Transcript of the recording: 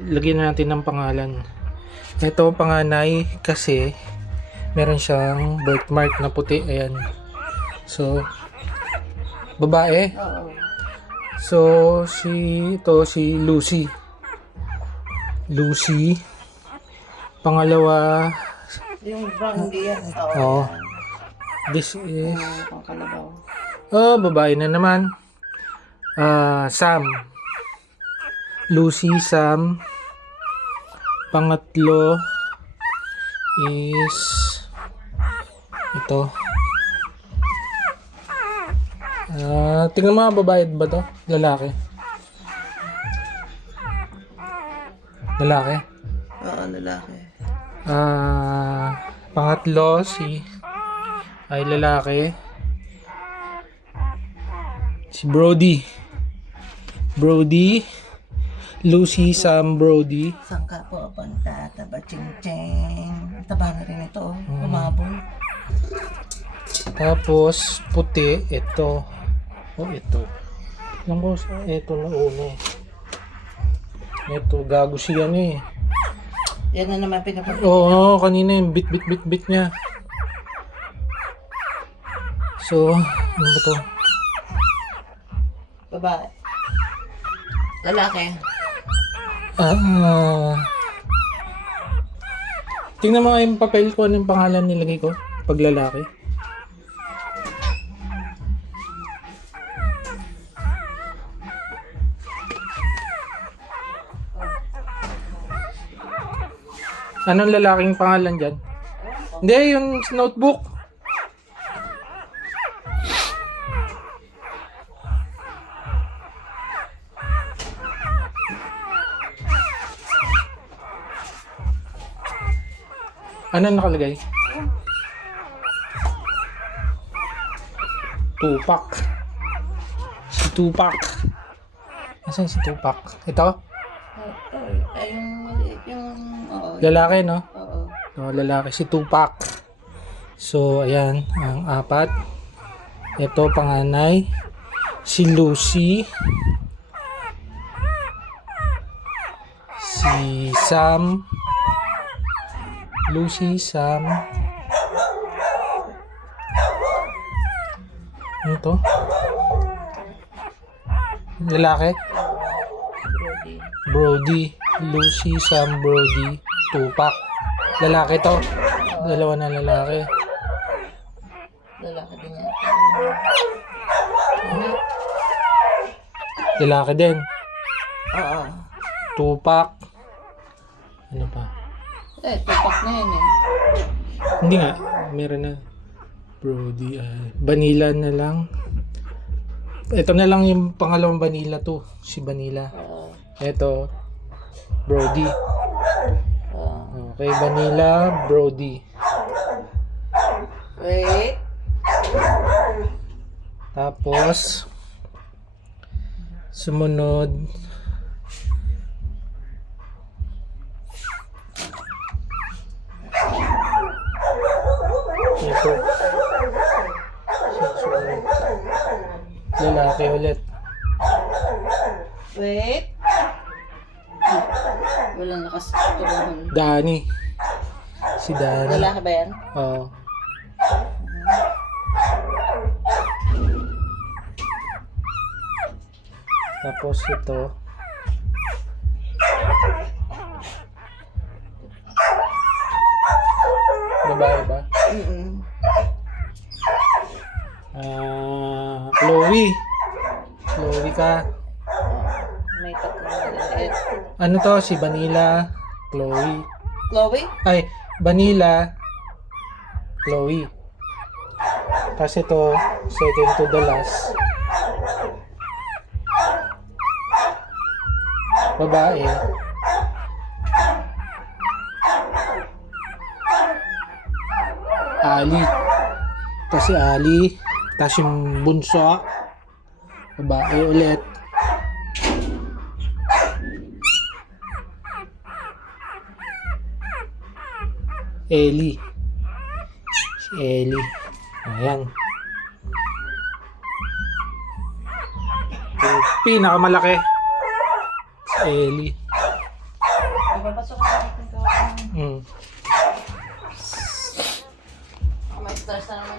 Lagyan na natin ng pangalan. Ito panganay kasi meron siyang birthmark na puti. Ayan. So, babae. Oo. So, si Lucy. Lucy. Pangalawa, Yung brandy yan. Oo. This is, Pang kalabaw. babae na naman. Sam. Lucy, Sam. Pangatlo is ito. Tingnan mga babae ba to? Lalaki. Lalaki. Oo, lalaki. Pangatlo ay lalaki. Si Brody. Lucy, Sam, Brody. Saan ka po punta? Taba ching-ching. Taba na rin ito. Umabol. Tapos puti ito. Ito. Lang ko sa ito na una eh. Ito gago siya eh. Yan na naman pinapagod. Oo, kanina yung bit niya. So, ano ba to? Babae. Lalaki. Tingnan mo nga yung papel ko, anong pangalan nilagay ko pag lalaki. Anong lalaking pangalan dyan? Hindi, yung notebook. Ano nakalagay? Tupac. Si Tupac. Nasaan si Tupac? Ito? Ay, yung oo. Lalaki, no? Oo. So, lalaki si Tupac. So, ayan, ang apat. Ito, panganay. Si Lucy. Si Sam. Lucy, Sam. Ano to? Lalaki? Brody. Lucy, Sam, Brody, Tupac. Lalaki to. Dalawa na lalaki. Lalaki din yan. Lalaki din. Oo. Tupac. Ano pa? Tupak na yan eh. Hindi nga. Meron na. Brody. Vanilla na lang. Ito na lang yung pangalawang Vanilla to. Si Vanilla. Oo. Ito. Brody. Oo. Okay. Vanilla. Brody. Wait. Tapos. Sumunod. Ito. Lalaki ulit. Wait. Walang nakasitulungan. Dani. Si Dani. Lalaki ba yan? Oo. Tapos ito. Babae ba? Chloe. Chloe ka. May tatlong maliit. Ano to? Si Vanilla. Chloe. Chloe? Ay, Vanilla. Chloe. Tapos ito, second to the last. Babae. Ali. Tapos si Ali. Tapos yung bunso. Babae ulit. Ellie. Si Ellie. Ayan. Yung pinakamalaki. Si Ellie. Papasok ka natin ka. Mm. May stars na naman